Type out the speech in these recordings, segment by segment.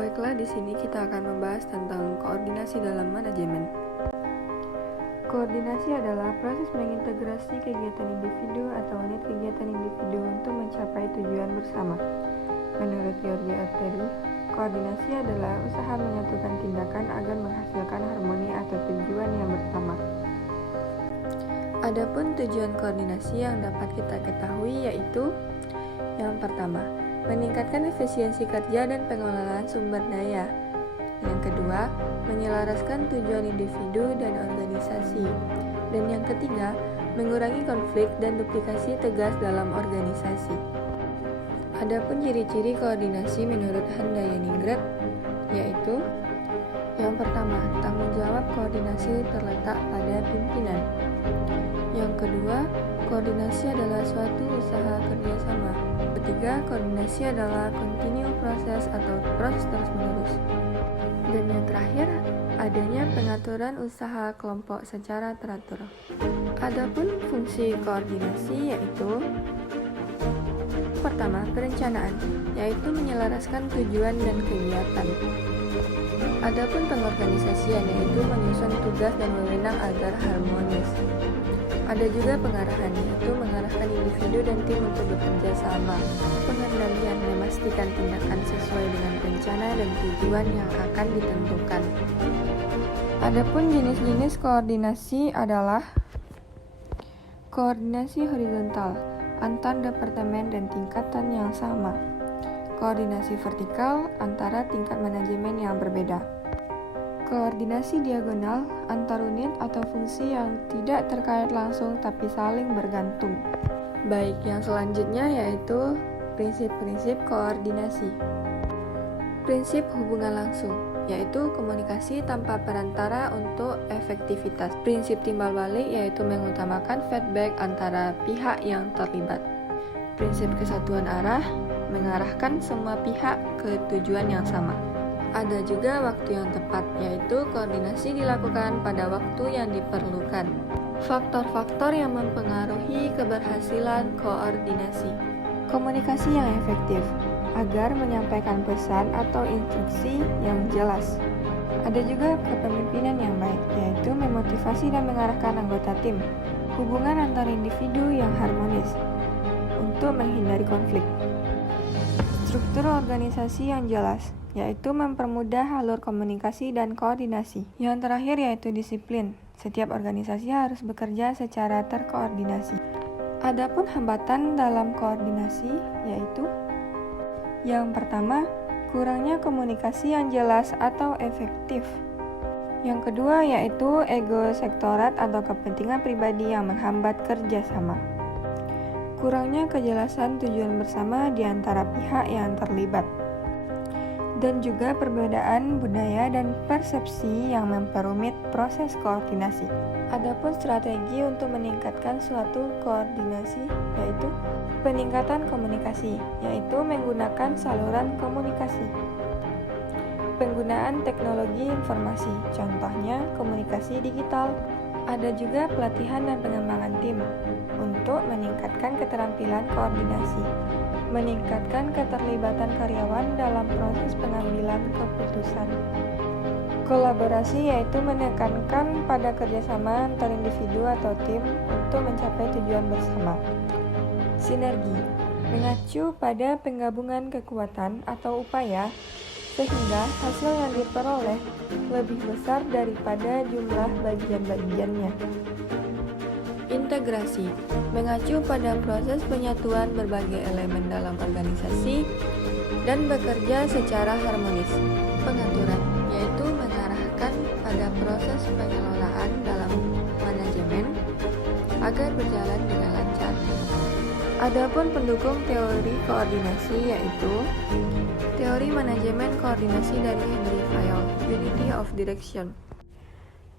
Baiklah, di sini kita akan membahas tentang koordinasi dalam manajemen. Koordinasi adalah proses mengintegrasi kegiatan individu atau unit kegiatan individu untuk mencapai tujuan bersama. Menurut George Ortelli, koordinasi adalah usaha menyatukan tindakan agar menghasilkan harmoni atau tujuan yang bersama. Adapun tujuan koordinasi yang dapat kita ketahui yaitu yang pertama, meningkatkan efisiensi kerja dan pengelolaan sumber daya. Yang kedua, menyelaraskan tujuan individu dan organisasi. Dan yang ketiga, mengurangi konflik dan duplikasi tugas dalam organisasi. Adapun ciri-ciri koordinasi menurut Handayani-Grad yaitu yang pertama, tanggung jawab koordinasi terletak pada pimpinan. Yang kedua, koordinasi adalah suatu usaha kerjasama. Ketiga, koordinasi adalah continue proses atau proses terus-menerus. Dan yang terakhir, adanya pengaturan usaha kelompok secara teratur. Adapun fungsi koordinasi yaitu pertama, perencanaan, yaitu menyelaraskan tujuan dan kegiatan. Adapun pengorganisasian, yaitu menyusun tugas dan wewenang agar harmonis. Ada juga pengarahan, yaitu mengarahkan individu dan tim untuk bekerja sama. Pengendalian, memastikan tindakan sesuai dengan rencana dan tujuan yang akan ditentukan. Adapun jenis-jenis koordinasi adalah koordinasi horizontal, antar departemen dan tingkatan yang sama. Koordinasi vertikal, antara tingkat manajemen yang berbeda. Koordinasi diagonal, antar unit atau fungsi yang tidak terkait langsung tapi saling bergantung. Baik, yang selanjutnya yaitu prinsip-prinsip koordinasi. Prinsip hubungan langsung, yaitu komunikasi tanpa perantara untuk efektivitas. Prinsip timbal balik, yaitu mengutamakan feedback antara pihak yang terlibat. Prinsip kesatuan arah, mengarahkan semua pihak ke tujuan yang sama. Ada juga waktu yang tepat, yaitu koordinasi dilakukan pada waktu yang diperlukan. Faktor-faktor yang mempengaruhi keberhasilan koordinasi. Komunikasi yang efektif, agar menyampaikan pesan atau instruksi yang jelas. Ada juga kepemimpinan yang baik, yaitu memotivasi dan mengarahkan anggota tim. Hubungan antar individu yang harmonis, untuk menghindari konflik. Struktur organisasi yang jelas, yaitu mempermudah alur komunikasi dan koordinasi. Yang terakhir yaitu disiplin. Setiap organisasi harus bekerja secara terkoordinasi. Adapun hambatan dalam koordinasi yaitu yang pertama, kurangnya komunikasi yang jelas atau efektif. Yang kedua yaitu ego sektorat atau kepentingan pribadi yang menghambat kerjasama. Kurangnya kejelasan tujuan bersama di antara pihak yang terlibat. Dan juga perbedaan budaya dan persepsi yang memperumit proses koordinasi. Adapun strategi untuk meningkatkan suatu koordinasi yaitu peningkatan komunikasi, yaitu menggunakan saluran komunikasi. Penggunaan teknologi informasi, contohnya komunikasi digital. Ada juga pelatihan dan pengembangan tim untuk meningkatkan keterampilan koordinasi, meningkatkan keterlibatan karyawan dalam proses pengambilan keputusan. Kolaborasi yaitu menekankan pada kerjasama antar individu atau tim untuk mencapai tujuan bersama. Sinergi mengacu pada penggabungan kekuatan atau upaya sehingga hasil yang diperoleh lebih besar daripada jumlah bagian-bagiannya. Integrasi mengacu pada proses penyatuan berbagai elemen dalam organisasi dan bekerja secara harmonis. Pengaturan yaitu mengarahkan pada proses pengelolaan dalam manajemen agar berjalan dengan lancar. Adapun pendukung teori koordinasi yaitu teori manajemen koordinasi dari Henry Fayol, Unity of Direction.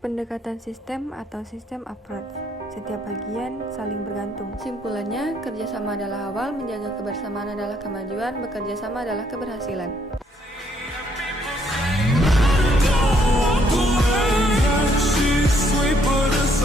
Pendekatan sistem atau sistem approach. Setiap bagian saling bergantung. Simpulannya, kerjasama adalah awal, menjaga kebersamaan adalah kemajuan, bekerja sama adalah keberhasilan. She's sweet but it's